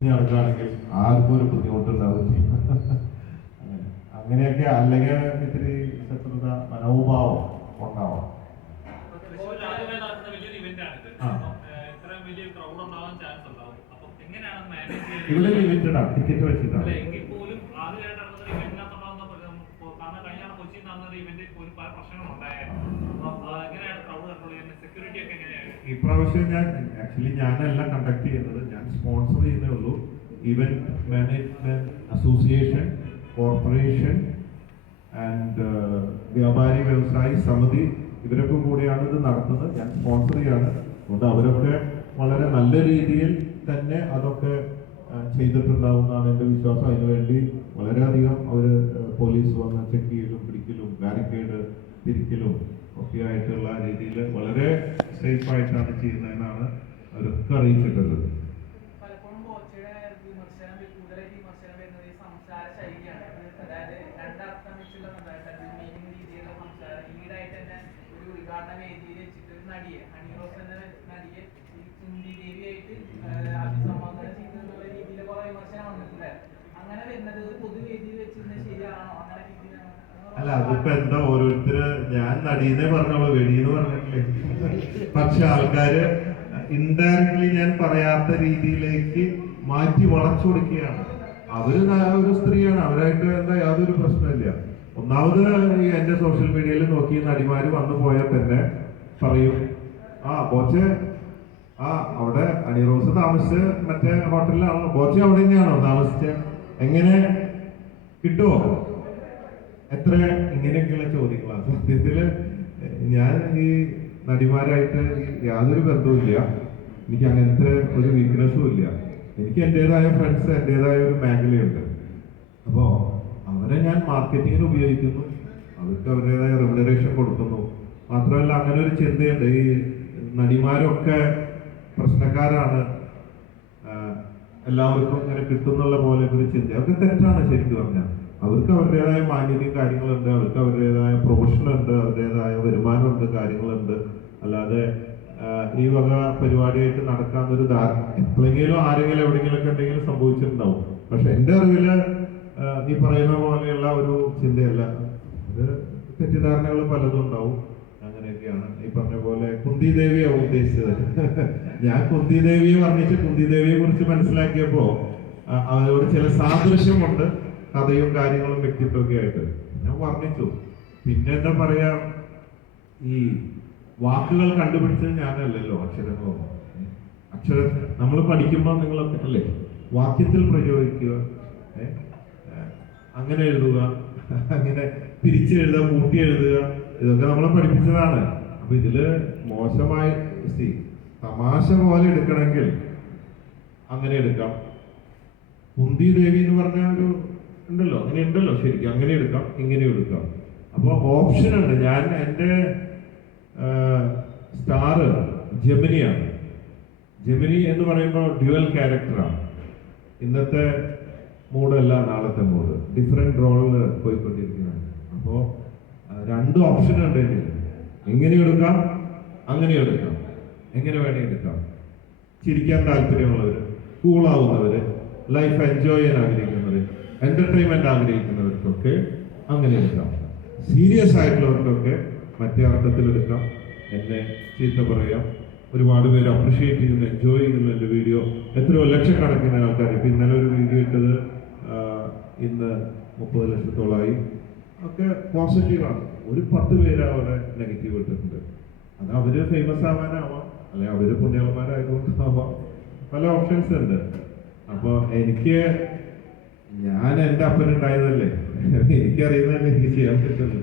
ഇനി നടക്കുകയാണെങ്കിൽ ആർക്കും ഒരു ബുദ്ധിമുട്ടുണ്ടാവില്ല. അങ്ങനെയൊക്കെ അല്ലെങ്കിൽ ഇത്തിരി ശത്രുത മനോഭാവം ഉണ്ടാവാം. ഇവിടെ ലിമിറ്റഡാണ് ടിക്കറ്റ് വലിയൊരു ഇപ്രാവശ്യം ഞാൻ ആക്ച്വലി ഞാനല്ല കണ്ടക്ട് ചെയ്യുന്നത്. ഞാൻ സ്പോൺസർ ചെയ്യുന്നേ ഉള്ളൂ. Event management association corporation and Vyapari Vyavasayi Samithi ഇവരൊക്കെ കൂടിയാണ് ഇത് നടത്തുന്നത്. ഞാൻ സ്പോൺസർ ചെയ്യാണ്. അതുകൊണ്ട് അവരൊക്കെ വളരെ നല്ല രീതിയിൽ തന്നെ അതൊക്കെ ചെയ്തിട്ടുണ്ടാവുന്നതാണ് എന്റെ വിശ്വാസം. അതിനുവേണ്ടി വളരെയധികം അവർ പോലീസ് വന്ന് ചെക്ക് ചെയ്യലും പിടിക്കലും ബാരിക്കേഡ് തിരിക്കലും ഒക്കെ ആയിട്ടുള്ള രീതിയിൽ വളരെ സേഫ് ആയിട്ടാണ് ചെയ്യുന്നതെന്നാണ് അവരൊക്കെ അറിയിച്ചിട്ടുള്ളത്. അല്ല അതിപ്പോ എന്താ ഓരോരുത്തര് നടീന്നേ പറഞ്ഞോളൂ വെടിയെന്ന് പറഞ്ഞിട്ടില്ലേ? പക്ഷെ ആൾക്കാര് ഇൻഡയറക്ട്ലി ഞാൻ പറയാത്ത രീതിയിലേക്ക് മാറ്റി വളച്ചു കൊടുക്കുകയാണ്. അവർ ഒരു സ്ത്രീയാണ് അവരായിട്ട് എന്താ യാതൊരു പ്രശ്നമില്ല ഒന്നാമത് ഈ എന്റെ സോഷ്യൽ മീഡിയയിൽ നോക്കി നടിമാര് വന്നു പോയാൽ തന്നെ പറയും ആ ബോച്ചെ ആ അവിടെ അണിറോസ് താമസിച്ച് മറ്റേ ഹോട്ടലിലാണോ ബോച്ചെ അവിടെ തന്നെയാണോ താമസിച്ചത് എങ്ങനെ? കിട്ടുമോ എത്ര ഇങ്ങനെയൊക്കെയുള്ള ചോദ്യങ്ങളാണ്. സത്യത്തിൽ ഞാൻ ഈ നടിമാരായിട്ട് യാതൊരു ബന്ധവുമില്ല എനിക്ക് അങ്ങനത്തെ ഒരു വീക്ക്നെസ്സും ഇല്ല. എനിക്ക് എന്റെതായ ഫ്രണ്ട്സ് എന്റെതായ ഒരു മേഖലയുണ്ട്. അപ്പോൾ അവരെ ഞാൻ മാർക്കറ്റിങ്ങിന് ഉപയോഗിക്കുന്നു. അവർക്ക് അവരുടേതായ റെമുനറേഷൻ കൊടുക്കുന്നു. മാത്രമല്ല അങ്ങനെ ഒരു ചിന്തയുണ്ട്. ഈ നടിമാരൊക്കെ പ്രശ്നക്കാരാണ്. എല്ലാവർക്കും ഇങ്ങനെ കിട്ടുന്നുള്ള പോലെ ഒരു ചിന്ത. അതൊക്കെ തെറ്റാണ് ശരിക്കും പറഞ്ഞാൽ. അവർക്ക് അവരുടേതായ മാന്യതയും കാര്യങ്ങളുണ്ട് അവർക്ക് അവരുടേതായ പ്രൊഫഷൻ ഉണ്ട് അവരുടേതായ വരുമാനമുണ്ട് കാര്യങ്ങളുണ്ട്. അല്ലാതെ ഈ വക പരിപാടിയായിട്ട് നടക്കാന്നൊരു ധാരണ എപ്പോഴെങ്കിലും ആരെങ്കിലും എവിടെയെങ്കിലും ഒക്കെ എന്തെങ്കിലും സംഭവിച്ചിട്ടുണ്ടാവും. പക്ഷെ എന്റെ അറിവിൽ നീ ഈ പറയുന്ന പോലെയുള്ള ഒരു ചിന്തയല്ല. ഇത് തെറ്റിദ്ധാരണകൾ പലതും ഉണ്ടാവും. അങ്ങനെയൊക്കെയാണ് ഈ പറഞ്ഞ പോലെ കുന്തി ദേവിയാണ് ഉദ്ദേശിച്ചത്. ഞാൻ കുന്തി ദേവിയെ വർണിച്ച് കുന്തി ദേവിയെ കുറിച്ച് മനസ്സിലാക്കിയപ്പോൾ അവരോട് ചില സാദൃശ്യമുണ്ട്. കഥയും കാര്യങ്ങളും വ്യക്തിത്വമൊക്കെ ആയിട്ട്. ഞാൻ വർണിച്ചു. പിന്നെ എന്താ പറയാ ഈ വാക്കുകൾ കണ്ടുപിടിച്ചത് ഞാനല്ലല്ലോ അക്ഷരങ്ങളൊന്നും അക്ഷര നമ്മൾ പഠിക്കുമ്പോൾ നിങ്ങളൊക്കെ അല്ലേ വാക്യത്തിൽ പ്രയോഗിക്കുക അങ്ങനെ എഴുതുക അങ്ങനെ തിരിച്ചെഴുതുക കൂട്ടി എഴുതുക ഇതൊക്കെ നമ്മളെ പഠിപ്പിച്ചതാണ്. അപ്പൊ ഇതിൽ മോശമായി തമാശ പോലെ എടുക്കണമെങ്കിൽ അങ്ങനെ എടുക്കാം. കുന്തി ദേവി എന്ന് പറഞ്ഞ ഒരു അങ്ങനെ ഉണ്ടല്ലോ ശരിക്കും. അങ്ങനെ എടുക്കാം ഇങ്ങനെ എടുക്കാം. അപ്പോൾ ഓപ്ഷൻ ഉണ്ട്. ഞാൻ എന്റെ സ്റ്റാർ ജെമിനിയാണ്. ജെമിനി എന്ന് പറയുമ്പോൾ ഡ്യുവൽ ക്യാരക്ടറാണ് ഇന്നത്തെ മൂഡല്ല നാളത്തെ മൂഡ് ഡിഫറെന്റ് റോളിൽ പോയിക്കൊണ്ടിരിക്കുകയാണ്. അപ്പോൾ രണ്ട് ഓപ്ഷൻ ഉണ്ട് എനിക്ക് എങ്ങനെ എടുക്കാം? അങ്ങനെ എടുക്കാം. എങ്ങനെ വേണേ എടുക്കാം. ചിരിക്കാൻ താല്പര്യമുള്ളവർ കൂളാവുന്നവര് ലൈഫ് എൻജോയ് ചെയ്യാൻ എന്റർടൈൻമെന്റ് ആഗ്രഹിക്കുന്നവർക്കൊക്കെ അങ്ങനെ എടുക്കാം. സീരിയസ് ആയിട്ടുള്ളവർക്കൊക്കെ മറ്റേ അർത്ഥത്തിൽ എടുക്കാം. എന്നെ ചീത്ത പറയാം. ഒരുപാട് പേര് അപ്രിഷിയേറ്റ് ചെയ്യുന്ന എൻജോയ് ചെയ്യുന്ന എന്റെ വീഡിയോ എത്രയോ ലക്ഷക്കണക്കിന് ആൾക്കാർ ഇപ്പം ഇന്നലെ ഒരു വീഡിയോ ഇട്ടത് ഇന്ന് മുപ്പത് ലക്ഷത്തോളമായി ഒക്കെ പോസിറ്റീവാണ് ഒരു പത്ത് പേര് അവിടെ നെഗറ്റീവ് ഇട്ടിട്ടുണ്ട്. അത് അവർ ഫേമസ് ആവാനാവാം അല്ലെങ്കിൽ അവർ പുണ്യാളന്മാരായതുകൊണ്ടാവാം. പല ഓപ്ഷൻസ് ഉണ്ട്. അപ്പോൾ എനിക്ക് ഞാൻ എന്റെ അപ്പനുണ്ടായതല്ലേ? എനിക്കറിയുന്നതല്ലേ എനിക്ക് ചെയ്യാൻ പറ്റുള്ളൂ